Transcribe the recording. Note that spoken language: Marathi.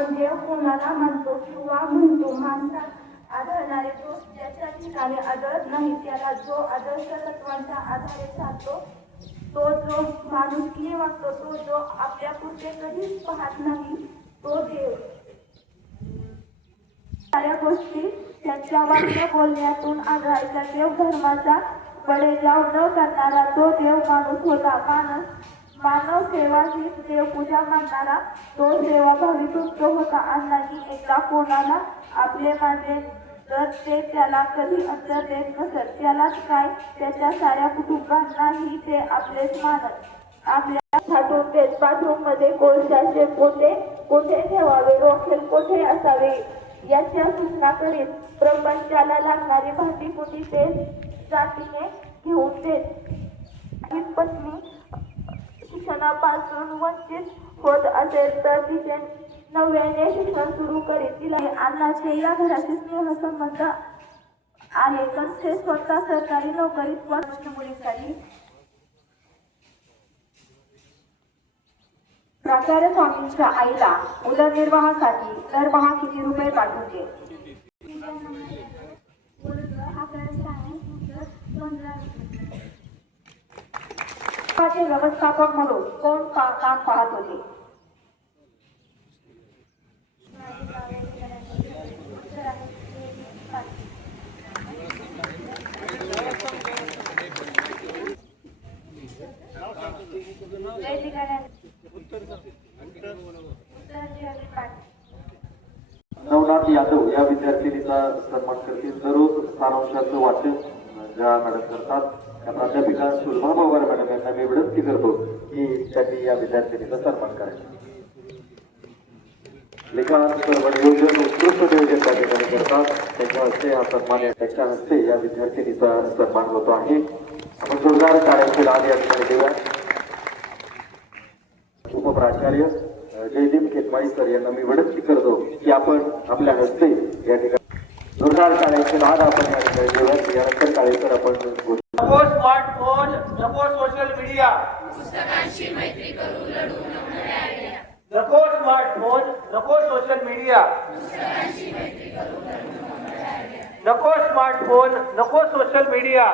पण देव कोणाला म्हणतो किंवा म्हणतो माणसात आढळणारे दोष ज्याच्या ठिकाणी आढळत नाही त्याला जो आदर्श तत्वांच्या आधारे चालतो तो जो माणुसकीने वागतो तो जो आपल्या पुढचे कधीच पाहत नाही तो देव. साऱ्या गोष्टी त्यांच्या वाक्य बोलण्यातून आढळायचा देव धर्माचा बडेजाव न करणारा तो देव माणूस होता माणूस मानव सेवा हीच देवपूजा मानणारा तो सेवाभावी तृप्त होता अण्णांनी एकदा कोणाला आपले मानले तर ते त्याला कधी अंतर देत नसत त्यालाच काय? त्याच्या साऱ्या कुटुंबांनाही ते आपलेच मानत. आपल्या साठवून देत बाथरूममध्ये कोळशाचे पोते कोठे ठेवावे? रोखेल कोठे असावे? याच्या सूचना करीत प्रपंचाला लागणारी भांडी कुणी ते जातीने घेऊन देत? ही पत्नी शिक्षणापासून वंचित होत असेल तर तिचे नव्याने शिक्षण सुरू करीत. तिला अन्नाचे या घराशी स्नेह संबंध आहे. तर स्वतः सरकारी नोकरीत वर्ष मुलीसाठी प्राचार्य स्वामींच्या आईला उदरनिर्वाहासाठी दरमहा किती रुपये पाठवते गृहाचे व्यवस्थापक म्हणून कोण काम पाहत होते? नवनाथ यादव या विद्यार्थिनीचा सन्मान करतील. दररोज सारांशाचं वाचन ज्या मॅडम करतात. त्या प्राध्यापिका सुलभा पवार मॅडम यांना मी विनंती करतो की त्यांनी या विद्यार्थिनीचा सन्मान करायचा. लेखन नियोजन उत्कृष्ट नियोजन त्या ठिकाणी करतात. त्यांच्या हस्ते हा सन्मान त्यांच्या हस्ते या विद्यार्थिनीचा सन्मान होतो आहे. आपण जोरदार टाळ्यांची लाल या ठिकाणी देऊया उपप्राचार्य जयदीप खेतमाळी सर यांना मी विनंती करतो की आपण आपल्या हस्ते या ठिकाणी जोरदार टाळ्यांचे नाद आपण या ठिकाणी देऊया यानंतर काळेकर आपण पुस्तकांशी मैत्री करू लढू नको स्मार्ट फोन नको सोशल मीडिया नको स्मार्टफोन नको सोशल मीडिया